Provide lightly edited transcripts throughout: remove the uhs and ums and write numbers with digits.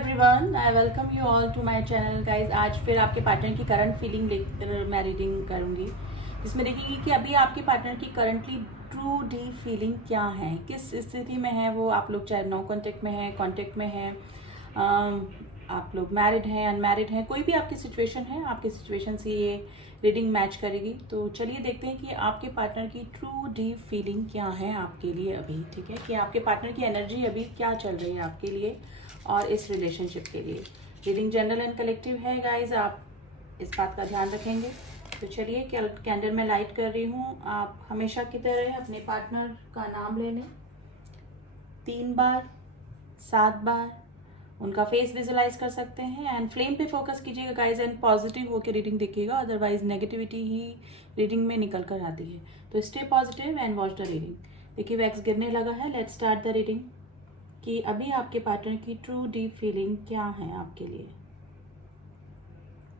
Everyone, I welcome you all to my channel guys. आज फिर आपके पार्टनर की करंट फीलिंग मैं रीडिंग करूंगी, जिसमें देखेंगे कि अभी आपके पार्टनर की करंटली ट्रू डीप फीलिंग क्या है, किस स्थिति में है वो। आप लोग चाहे नो कांटेक्ट में है, कांटेक्ट में है, आप लोग मैरिड हैं, अनमैरिड हैं, कोई भी आपकी सिचुएशन है, आपकी सिचुएशन से ये रीडिंग मैच करेगी। तो चलिए देखते हैं कि आपके पार्टनर की ट्रू डीप फीलिंग क्या है आपके लिए अभी। ठीक है, कि आपके पार्टनर की एनर्जी अभी क्या चल रही है आपके लिए और इस रिलेशनशिप के लिए। रीडिंग जनरल एंड कलेक्टिव है गाइज, आप इस बात का ध्यान रखेंगे। तो चलिए, कैंडल में लाइट कर रही हूँ। आप हमेशा की तरह अपने पार्टनर का नाम ले लें 3 बार, 7 बार, उनका फेस विजुलाइज कर सकते हैं एंड फ्लेम पे फोकस कीजिएगा गाइज एंड पॉजिटिव होकर रीडिंग देखिएगा, अदरवाइज नेगेटिविटी ही रीडिंग में निकल कर आती है। तो stay positive and watch the reading. देखिए वैक्स गिरने लगा है। लेट्स स्टार्ट द रीडिंग कि अभी आपके पार्टनर की ट्रू डीप फीलिंग क्या है आपके लिए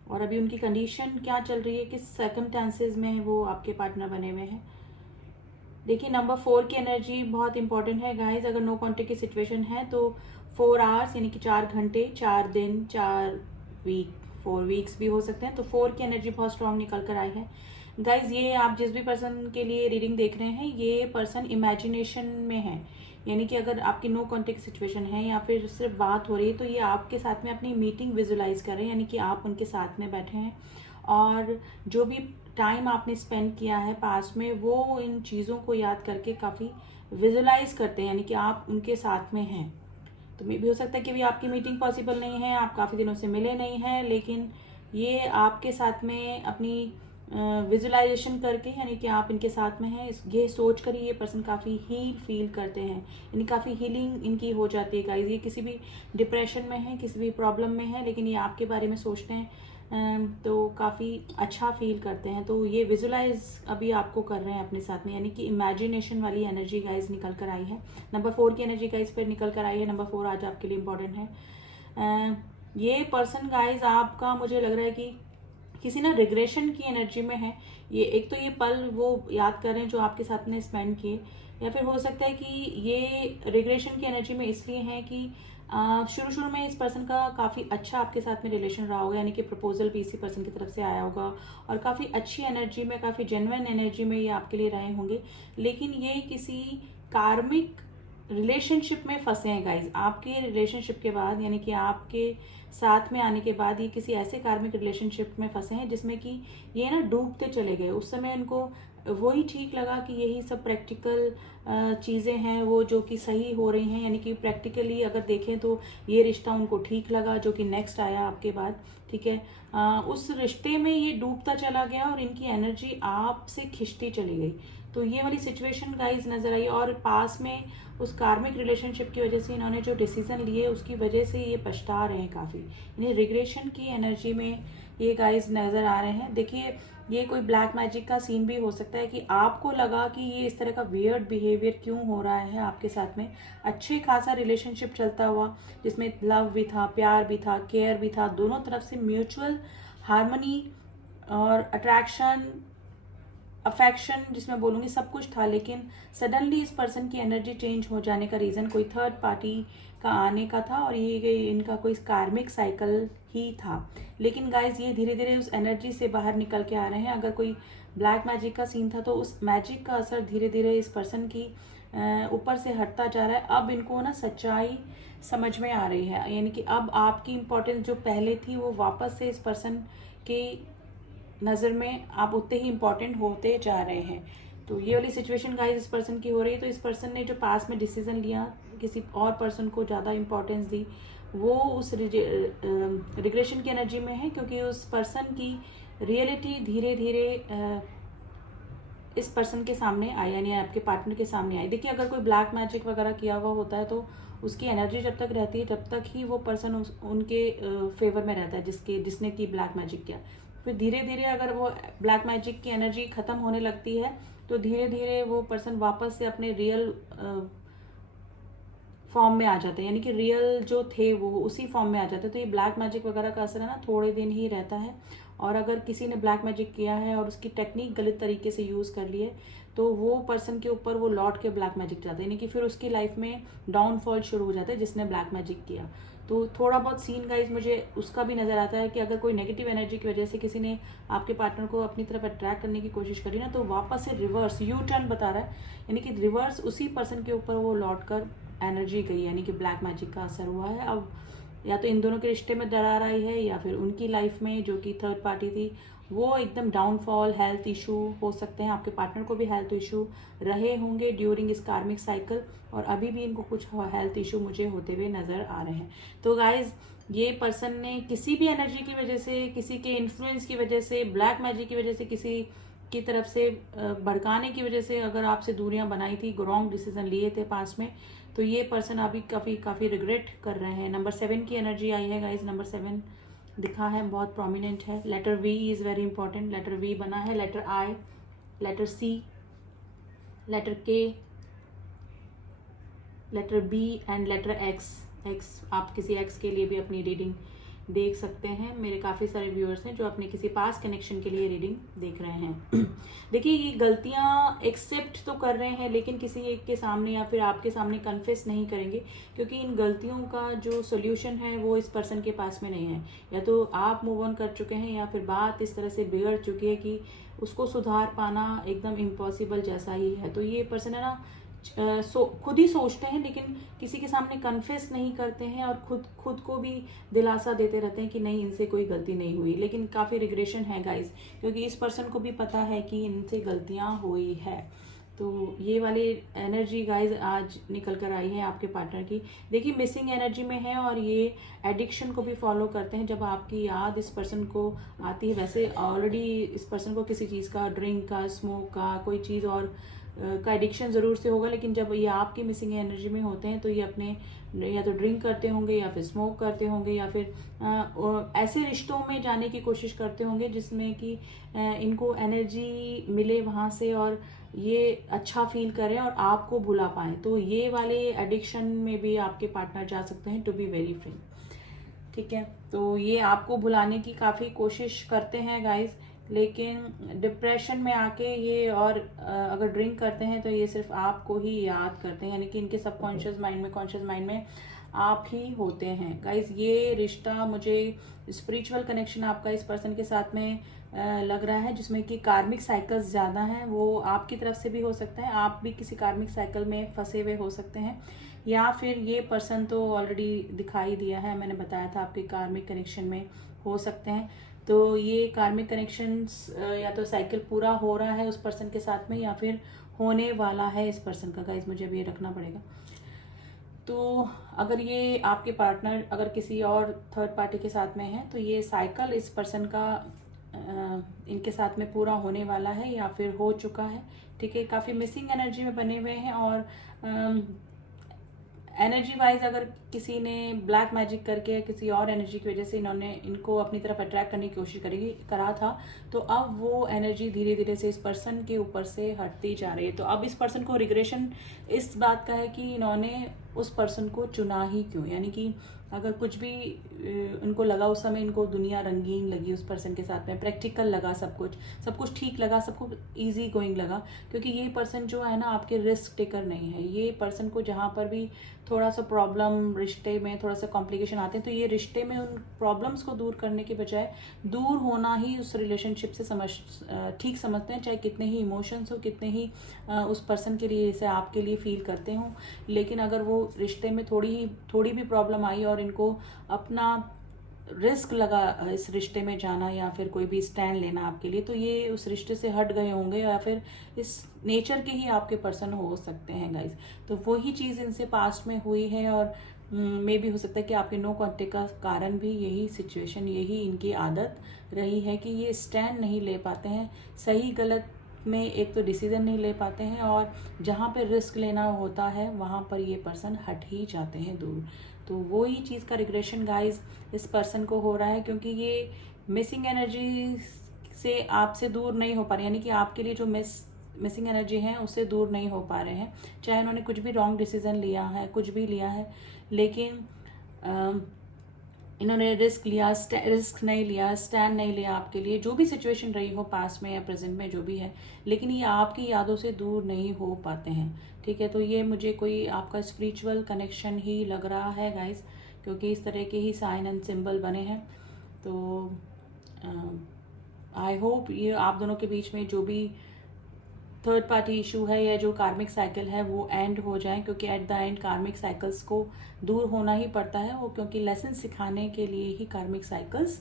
और अभी उनकी कंडीशन क्या चल रही है, किस सर्कमस्टेंसेस में वो आपके पार्टनर बने हुए हैं। देखिए नंबर 4 की एनर्जी बहुत इंपॉर्टेंट है गाइज। अगर नो कॉन्टेक्ट की सिचुएशन है तो 4 आवर्स यानी कि 4 घंटे, 4 दिन, 4 वीक, 4 वीक्स भी हो सकते हैं। तो 4 की एनर्जी बहुत स्ट्रांग निकल कर आई है गाइज। ये आप जिस भी पर्सन के लिए रीडिंग देख रहे हैं, ये पर्सन इमेजिनेशन में है, यानी कि अगर आपकी नो कॉन्टेक्ट सिचुएशन है या फिर सिर्फ बात हो रही है तो ये आपके साथ में अपनी मीटिंग विजुलाइज कर रहे हैं, यानी कि आप उनके साथ में बैठे हैं और जो भी टाइम आपने स्पेंड किया है पास्ट में, वो इन चीज़ों को याद करके काफ़ी विजुलाइज करते हैं, यानी कि आप उनके साथ में हैं। तो मे भी हो सकता है कि भी आपकी मीटिंग पॉसिबल नहीं है, आप काफ़ी दिनों से मिले नहीं हैं, लेकिन ये आपके साथ में अपनी विजुलाइजेशन करके, यानी कि आप इनके साथ में हैं, ये सोच कर ये पर्सन काफ़ी हील फील करते हैं, यानी काफ़ी हीलिंग इनकी हो जाती है गाइज। ये किसी भी डिप्रेशन में है, किसी भी प्रॉब्लम में है, लेकिन ये आपके बारे में सोचते हैं तो काफ़ी अच्छा फील करते हैं। तो ये विजुलाइज अभी आपको कर रहे हैं अपने साथ में, यानी कि इमेजिनेशन वाली एनर्जी गाइज निकल कर आई है। नंबर 4 की एनर्जी गाइज फिर निकल कर आई है। नंबर 4 आज आपके लिए इम्पोर्टेंट है। ये पर्सन गाइज आपका, मुझे लग रहा है कि किसी ना रिग्रेशन की एनर्जी में है। ये एक तो ये पल वो याद कर रहे हैं जो आपके साथ में स्पेंड किए, या फिर हो सकता है कि ये रिग्रेशन की एनर्जी में इसलिए है कि शुरू शुरू में इस पर्सन का काफ़ी अच्छा आपके साथ में रिलेशन रहा होगा, यानी कि प्रपोजल भी इसी पर्सन की तरफ से आया होगा और काफ़ी अच्छी एनर्जी में, काफ़ी जेन्युइन एनर्जी में ये आपके लिए रहे होंगे। लेकिन ये किसी कार्मिक रिलेशनशिप में फंसे हैं गाइज। आपके रिलेशनशिप के बाद, यानी कि आपके साथ में आने के बाद, ये किसी ऐसे कार्मिक रिलेशनशिप में फंसे हैं जिसमें कि ये ना डूबते चले गए। उस समय उनको वही ठीक लगा कि यही सब प्रैक्टिकल चीज़ें हैं वो जो कि सही हो रही हैं, यानी कि प्रैक्टिकली अगर देखें तो ये रिश्ता उनको ठीक लगा जो कि नेक्स्ट आया आपके बाद। ठीक है, उस रिश्ते में ये डूबता चला गया और इनकी एनर्जी आपसे खिंचती चली गई। तो ये वाली सिचुएशन गाइज नजर आई और पास में उस कार्मिक रिलेशनशिप की वजह से इन्होंने जो डिसीजन लिए उसकी वजह से ये पछता रहे हैं काफ़ी, यानी रिग्रेशन की एनर्जी में ये गाइज नज़र आ रहे हैं। देखिए ये कोई ब्लैक मैजिक का सीन भी हो सकता है कि आपको लगा कि ये इस तरह का वियर्ड बिहेवियर क्यों हो रहा है आपके साथ में। अच्छे खासा रिलेशनशिप चलता हुआ जिसमें लव भी था, प्यार भी था, केयर भी था, दोनों तरफ से म्यूचुअल हार्मनी और अट्रैक्शन, अफेक्शन जिसमें बोलूँगी सब कुछ था, लेकिन सडनली इस पर्सन की एनर्जी चेंज हो जाने का रीज़न कोई थर्ड पार्टी का आने का था और ये इनका कोई कार्मिक साइकिल ही था। लेकिन गाइज ये धीरे धीरे उस एनर्जी से बाहर निकल के आ रहे हैं। अगर कोई ब्लैक मैजिक का सीन था तो उस मैजिक का असर धीरे धीरे इस पर्सन की ऊपर से हटता जा रहा है। अब इनको ना सच्चाई समझ में आ रही है, यानी कि अब आपकी इम्पोर्टेंस जो पहले थी वो वापस से इस पर्सन की नज़र में आप उतने ही इम्पोर्टेंट होते जा रहे हैं। तो ये वाली सिचुएशन गाइस इस पर्सन की हो रही है। तो इस पर्सन ने जो पास में डिसीजन लिया, किसी और पर्सन को ज़्यादा इम्पोर्टेंस दी, वो उस रिग्रेशन की एनर्जी में है, क्योंकि उस पर्सन की रियलिटी धीरे धीरे इस पर्सन के सामने आई, यानी आपके पार्टनर के सामने आई। देखिए अगर कोई ब्लैक मैजिक वगैरह किया हुआ होता है तो उसकी एनर्जी जब तक रहती है तब तक ही वो पर्सन उनके फेवर में रहता है जिसने की ब्लैक मैजिक किया। फिर धीरे धीरे अगर वो ब्लैक मैजिक की एनर्जी खत्म होने लगती है तो धीरे धीरे वो पर्सन वापस से अपने रियल फॉर्म में आ जाते हैं, यानी कि रियल जो थे वो उसी फॉर्म में आ जाते हैं। तो ये ब्लैक मैजिक वगैरह का असर है ना, थोड़े दिन ही रहता है। और अगर किसी ने ब्लैक मैजिक किया है और उसकी टेक्निक गलत तरीके से यूज़ कर ली है तो वो पर्सन के ऊपर वो लौट के ब्लैक मैजिक जाता है, यानी कि फिर उसकी लाइफ में डाउनफॉल शुरू हो जाता है जिसने ब्लैक मैजिक किया। तो थोड़ा बहुत सीन गाइज मुझे उसका भी नज़र आता है कि अगर कोई नेगेटिव एनर्जी की वजह से किसी ने आपके पार्टनर को अपनी तरफ अट्रैक्ट करने की कोशिश करी ना, तो वापस से रिवर्स यू टर्न बता रहा है, यानी कि रिवर्स उसी पर्सन के ऊपर वो लौट कर एनर्जी गई, यानी कि ब्लैक मैजिक का असर हुआ है। अब या तो इन दोनों के रिश्ते में दरार आई है, या फिर उनकी लाइफ में जो कि थर्ड पार्टी थी वो एकदम डाउनफॉल, हेल्थ इशू हो सकते हैं, आपके पार्टनर को भी हेल्थ इशू रहे होंगे ड्यूरिंग इस कार्मिक साइकिल, और अभी भी इनको कुछ हेल्थ इशू मुझे होते हुए नज़र आ रहे हैं। तो गाइज ये पर्सन ने किसी भी एनर्जी की वजह से, किसी के इन्फ्लुएंस की वजह से, ब्लैक मैजिक की वजह से, किसी की तरफ से भड़काने की वजह से अगर आपसे दूरियां बनाई थी, रॉन्ग डिसीजन लिए थे पास में, तो ये पर्सन अभी काफ़ी रिग्रेट कर रहे हैं। नंबर 7 की एनर्जी आई है गाइज, नंबर 7 दिखा है, बहुत प्रोमिनेंट है। Letter V is very important, letter V बना है, letter I, letter C, letter K, letter B and letter X. आप किसी एक्स के लिए भी अपनी रीडिंग देख सकते हैं। मेरे काफ़ी सारे व्यूअर्स हैं जो अपने किसी पास कनेक्शन के लिए रीडिंग देख रहे हैं। देखिए ये गलतियां एक्सेप्ट तो कर रहे हैं, लेकिन किसी एक के सामने या फिर आपके सामने कन्फेस नहीं करेंगे, क्योंकि इन गलतियों का जो सोल्यूशन है वो इस पर्सन के पास में नहीं है। या तो आप मूव ऑन कर चुके हैं, या फिर बात इस तरह से बिगड़ चुकी है कि उसको सुधार पाना एकदम इम्पॉसिबल जैसा ही है। तो ये पर्सन है ना, खुद ही सोचते हैं लेकिन किसी के सामने कन्फेस नहीं करते हैं, और खुद को भी दिलासा देते रहते हैं कि नहीं इनसे कोई गलती नहीं हुई, लेकिन काफ़ी रिग्रेशन है गाइस, क्योंकि इस पर्सन को भी पता है कि इनसे गलतियां हुई है। तो ये वाली एनर्जी गाइज आज निकल कर आई है आपके पार्टनर की। देखिए मिसिंग एनर्जी में है, और ये एडिक्शन को भी फॉलो करते हैं। जब आपकी याद इस पर्सन को आती है, वैसे ऑलरेडी इस पर्सन को किसी चीज़ का, ड्रिंक का, स्मोक का, कोई चीज़ और का एडिक्शन ज़रूर से होगा, लेकिन जब ये आपकी मिसिंग एनर्जी में होते हैं तो ये अपने या तो ड्रिंक करते होंगे, या फिर स्मोक करते होंगे, या फिर ऐसे रिश्तों में जाने की कोशिश करते होंगे जिसमें कि इनको एनर्जी मिले वहाँ से, और ये अच्छा फील करें और आपको भुला पाएँ। तो ये वाले एडिक्शन में भी आपके पार्टनर जा सकते हैं, टू बी वेरी फ्रेंक, ठीक है। तो ये आपको भुलाने की काफ़ी कोशिश करते हैं गाइज, लेकिन डिप्रेशन में आके ये, और अगर ड्रिंक करते हैं तो ये सिर्फ आपको ही याद करते हैं, यानी कि इनके सबकॉन्शियस माइंड में, कॉन्शियस माइंड में आप ही होते हैं गाइज। ये रिश्ता मुझे स्पिरिचुअल कनेक्शन आपका इस पर्सन के साथ में लग रहा है, जिसमें कि कार्मिक साइकिल्स ज़्यादा हैं। वो आपकी तरफ से भी हो सकता है, आप भी किसी कार्मिक साइकिल में फंसे हुए हो सकते हैं, या फिर ये पर्सन तो ऑलरेडी दिखाई दिया है, मैंने बताया था आपके कार्मिक कनेक्शन में हो सकते हैं। तो ये कार्मिक कनेक्शंस या तो साइकिल पूरा हो रहा है उस पर्सन के साथ में, या फिर होने वाला है इस पर्सन का गाइज, मुझे अब ये रखना पड़ेगा। तो अगर ये आपके पार्टनर अगर किसी और थर्ड पार्टी के साथ में है, तो ये साइकिल इस पर्सन का इनके साथ में पूरा होने वाला है या फिर हो चुका है, ठीक है। काफ़ी मिसिंग एनर्जी में बने हुए हैं, और एनर्जी वाइज अगर किसी ने ब्लैक मैजिक करके किसी और एनर्जी की वजह से इनको अपनी तरफ अट्रैक्ट करने की कोशिश करा था, तो अब वो एनर्जी धीरे धीरे से इस पर्सन के ऊपर से हटती जा रही है। तो अब इस पर्सन को रिग्रेशन इस बात का है कि इन्होंने उस पर्सन को चुना ही क्यों, यानी कि अगर कुछ भी उनको लगा उस समय, इनको दुनिया रंगीन लगी उस पर्सन के साथ में, प्रैक्टिकल लगा, सब कुछ ठीक लगा, सब कुछ ईजी गोइंग लगा, क्योंकि ये पर्सन जो है ना आपके रिस्क टेकर नहीं है। ये पर्सन को जहाँ पर भी थोड़ा सा प्रॉब्लम, रिश्ते में थोड़ा सा कॉम्प्लिकेशन आते हैं, तो ये रिश्ते में उन प्रॉब्लम्स को दूर करने के बजाय दूर होना ही उस रिलेशनशिप से ठीक समझते हैं, चाहे कितने ही इमोशंस हो, कितने ही उस पर्सन के लिए जैसे आपके लिए फील करते हो। लेकिन अगर वो रिश्ते में थोड़ी भी प्रॉब्लम आई और इनको अपना रिस्क लगा इस रिश्ते में जाना, या फिर कोई भी स्टैंड लेना आपके लिए, तो ये उस रिश्ते से हट गए होंगे, या फिर इस नेचर के ही आपके पर्सन हो सकते हैं गाइज। तो वही चीज़ इनसे पास्ट में हुई है, और मे भी हो सकता है कि आपके नो कॉन्टेक्ट का कारण भी यही सिचुएशन, यही इनकी आदत रही है कि ये स्टैंड नहीं ले पाते हैं, सही गलत में एक तो डिसीजन नहीं ले पाते हैं, और जहाँ पे रिस्क लेना होता है वहाँ पर ये पर्सन हट ही जाते हैं दूर। तो वो ही चीज़ का रिग्रेशन गाइज इस पर्सन को हो रहा है, क्योंकि ये मिसिंग एनर्जी से आपसे दूर नहीं हो पा रहे, यानी कि आपके लिए जो मिसिंग एनर्जी है उससे दूर नहीं हो पा रहे हैं। चाहे उन्होंने कुछ भी रॉन्ग डिसीजन लिया है, कुछ भी लिया है, लेकिन इन्होंने रिस्क नहीं लिया, स्टैंड नहीं लिया आपके लिए, जो भी सिचुएशन रही हो पास्ट में या प्रेजेंट में जो भी है, लेकिन ये आपकी यादों से दूर नहीं हो पाते हैं, ठीक है। तो ये मुझे कोई आपका स्पिरिचुअल कनेक्शन ही लग रहा है गाइज, क्योंकि इस तरह के ही साइन एंड सिंबल बने हैं। तो आई होप ये आप दोनों के बीच में जो भी थर्ड पार्टी इशू है या जो कार्मिक साइकिल है वो एंड हो जाए, क्योंकि एट द एंड कार्मिक साइकिल्स को दूर होना ही पड़ता है वो, क्योंकि लेसन सिखाने के लिए ही कार्मिक साइकिल्स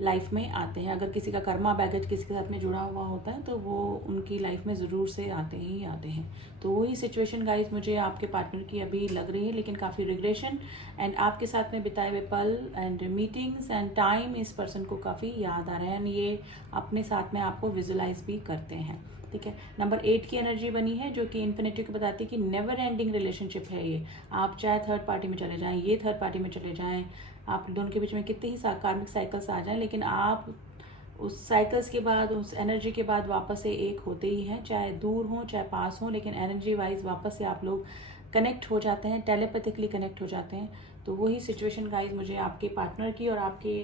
लाइफ में आते हैं। अगर किसी का कर्मा बैगेज किसी के साथ में जुड़ा हुआ होता है तो वो उनकी लाइफ में ज़रूर से आते ही आते हैं। तो वही सिचुएशन गाइस मुझे आपके पार्टनर की अभी लग रही है, लेकिन काफ़ी रिग्रेशन एंड आपके साथ में बिताए हुए पल एंड मीटिंग्स एंड टाइम इस पर्सन को काफ़ी याद आ रहे हैं एंड ये अपने साथ में आपको विजुलाइज भी करते हैं। ठीक है, नंबर 8 की एनर्जी बनी है जो कि इन्फिनिटी को बताती है कि नेवर एंडिंग रिलेशनशिप है ये। आप चाहे थर्ड पार्टी में चले जाएं, ये थर्ड पार्टी में चले जाएं, आप दोनों के बीच में कितने ही कार्मिक साइकिल्स आ जाएं, लेकिन आप उस साइकिल्स के बाद, उस एनर्जी के बाद वापस से एक होते ही हैं, चाहे दूर हो चाहे पास हो, लेकिन एनर्जी वाइज वापस से आप लोग कनेक्ट हो जाते हैं, टेलीपैथिकली कनेक्ट हो जाते हैं। तो वही सिचुएशन गाइज मुझे आपके पार्टनर की और आपके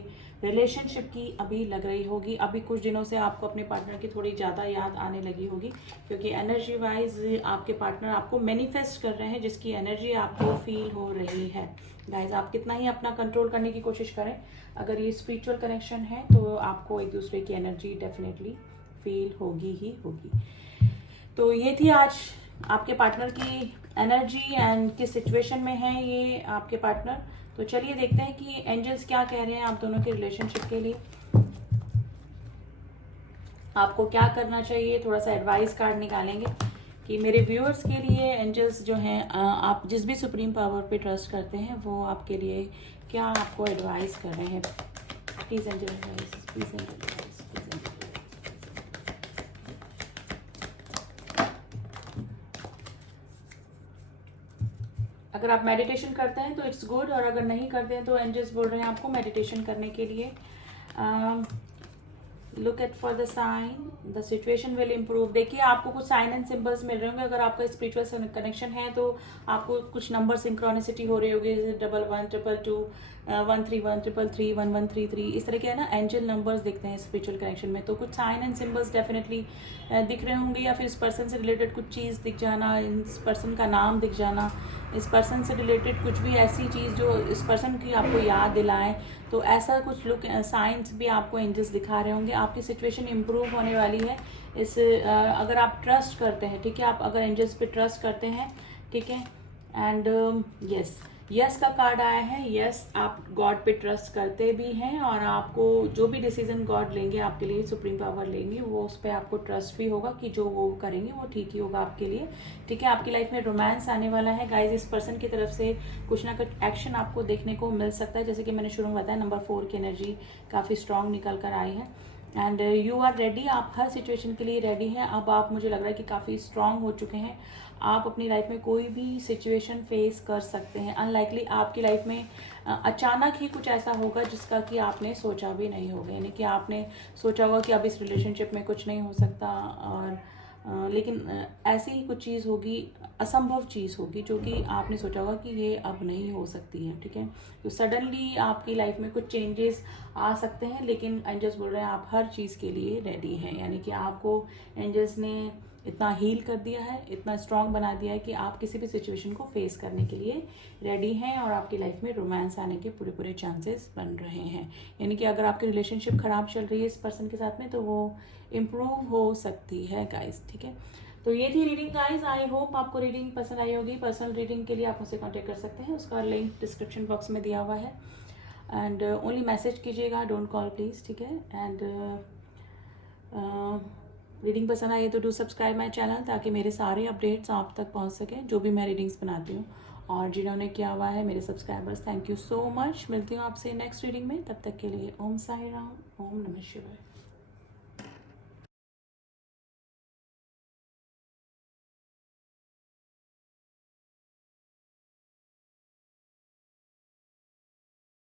रिलेशनशिप की अभी लग रही होगी। अभी कुछ दिनों से आपको अपने पार्टनर की थोड़ी ज़्यादा याद आने लगी होगी, क्योंकि एनर्जी वाइज आपके पार्टनर आपको मैनिफेस्ट कर रहे हैं, जिसकी एनर्जी आपको फील हो रही है। गाइज आप कितना ही अपना कंट्रोल करने की कोशिश करें, अगर ये स्पिरिचुअल कनेक्शन है तो आपको एक दूसरे की एनर्जी डेफिनेटली फील होगी ही होगी। तो ये थी आज आपके पार्टनर की एनर्जी एंड किस सिचुएशन में है ये आपके पार्टनर। तो चलिए देखते हैं कि एंजल्स क्या कह रहे हैं आप दोनों के रिलेशनशिप के लिए, आपको क्या करना चाहिए। थोड़ा सा एडवाइस कार्ड निकालेंगे कि मेरे व्यूअर्स के लिए एंजल्स जो हैं, आप जिस भी सुप्रीम पावर पे ट्रस्ट करते हैं वो आपके लिए क्या आपको एडवाइस कर रहे हैं। Please angel advice, please angel advice, please angel. अगर आप मेडिटेशन करते हैं तो इट्स गुड, और अगर नहीं करते हैं तो एंजल्स बोल रहे हैं आपको मेडिटेशन करने के लिए। Look at for the sign, the situation will improve. देखिए आपको कुछ साइन एंड सिंबल्स मिल रहे होंगे, अगर आपका स्पिरिचुअल कनेक्शन है तो आपको कुछ नंबर सिंक्रोनिसिटी हो रही होगी, 11 222 131 333 1133, इस तरह के है ना एंजल नंबर्स दिखते हैं स्पिरिचुअल कनेक्शन में। तो कुछ साइन एंड सिंबल्स डेफिनेटली दिख रहे होंगे, या फिर इस पर्सन से रिलेटेड कुछ चीज़ दिख जाना, इस पर्सन का नाम दिख जाना, इस पर्सन से रिलेटेड कुछ भी ऐसी चीज़ जो इस पर्सन की आपको याद दिलाए। तो ऐसा कुछ लुक साइंस भी आपको एंजल्स दिखा रहे होंगे। आपकी सिचुएशन इम्प्रूव होने वाली है इस अगर आप ट्रस्ट करते हैं, ठीक है, आप अगर एंजल्स पे ट्रस्ट करते हैं, ठीक है। एंड यस का कार्ड आया है, यस आप गॉड पे ट्रस्ट करते भी हैं, और आपको जो भी डिसीजन गॉड लेंगे आपके लिए, सुप्रीम पावर लेंगे, वो उस पर आपको ट्रस्ट भी होगा कि जो वो करेंगे वो ठीक ही होगा आपके लिए। ठीक है, आपकी लाइफ में रोमांस आने वाला है गाइज। इस पर्सन की तरफ से कुछ ना कुछ एक्शन आपको देखने को मिल सकता है, जैसे कि मैंने शुरू में बताया नंबर 4 की एनर्जी काफ़ी स्ट्रांग निकल कर आई है एंड यू आर रेडी। आप हर सिचुएशन के लिए रेडी हैं। अब आप, मुझे लग रहा है कि काफ़ी स्ट्रांग हो चुके हैं। आप अपनी लाइफ में कोई भी सिचुएशन फेस कर सकते हैं। अनलाइकली आपकी लाइफ में अचानक ही कुछ ऐसा होगा जिसका कि आपने सोचा भी नहीं होगा, यानी कि आपने सोचा होगा कि अब इस रिलेशनशिप में कुछ नहीं हो सकता, और लेकिन ऐसी ही कुछ चीज़ होगी, असंभव चीज़ होगी जो कि आपने सोचा होगा कि ये अब नहीं हो सकती है। ठीक है, तो सडनली आपकी लाइफ में कुछ चेंजेस आ सकते हैं, लेकिन एंजल्स बोल रहे हैं आप हर चीज़ के लिए रेडी हैं। यानी कि आपको एंजल्स ने इतना हील कर दिया है, इतना स्ट्रांग बना दिया है कि आप किसी भी सिचुएशन को फेस करने के लिए रेडी हैं, और आपकी लाइफ में रोमांस आने के पूरे पूरे चांसेस बन रहे हैं। यानी कि अगर आपकी रिलेशनशिप खराब चल रही है इस पर्सन के साथ में, तो वो इम्प्रूव हो सकती है गाइज। ठीक है, तो ये थी रीडिंग गाइज। आई होप आपको रीडिंग पसंद आई होगी। पर्सनल रीडिंग के लिए आप मुझसे कॉन्टेक्ट कर सकते हैं, उसका लिंक डिस्क्रिप्शन बॉक्स में दिया हुआ है। एंड ओनली मैसेज कीजिएगा, डोंट कॉल प्लीज़। ठीक है, एंड रीडिंग पसंद आई है तो डू सब्सक्राइब माई चैनल, ताकि मेरे सारे अपडेट्स आप तक पहुंच सकें जो भी मैं रीडिंग्स बनाती हूँ। और जिन्होंने किया हुआ है मेरे subscribers, thank you so much. मिलती हूँ आपसे नेक्स्ट रीडिंग में, तब तक के लिए ओम साई राम, ओम नमः शिवाय।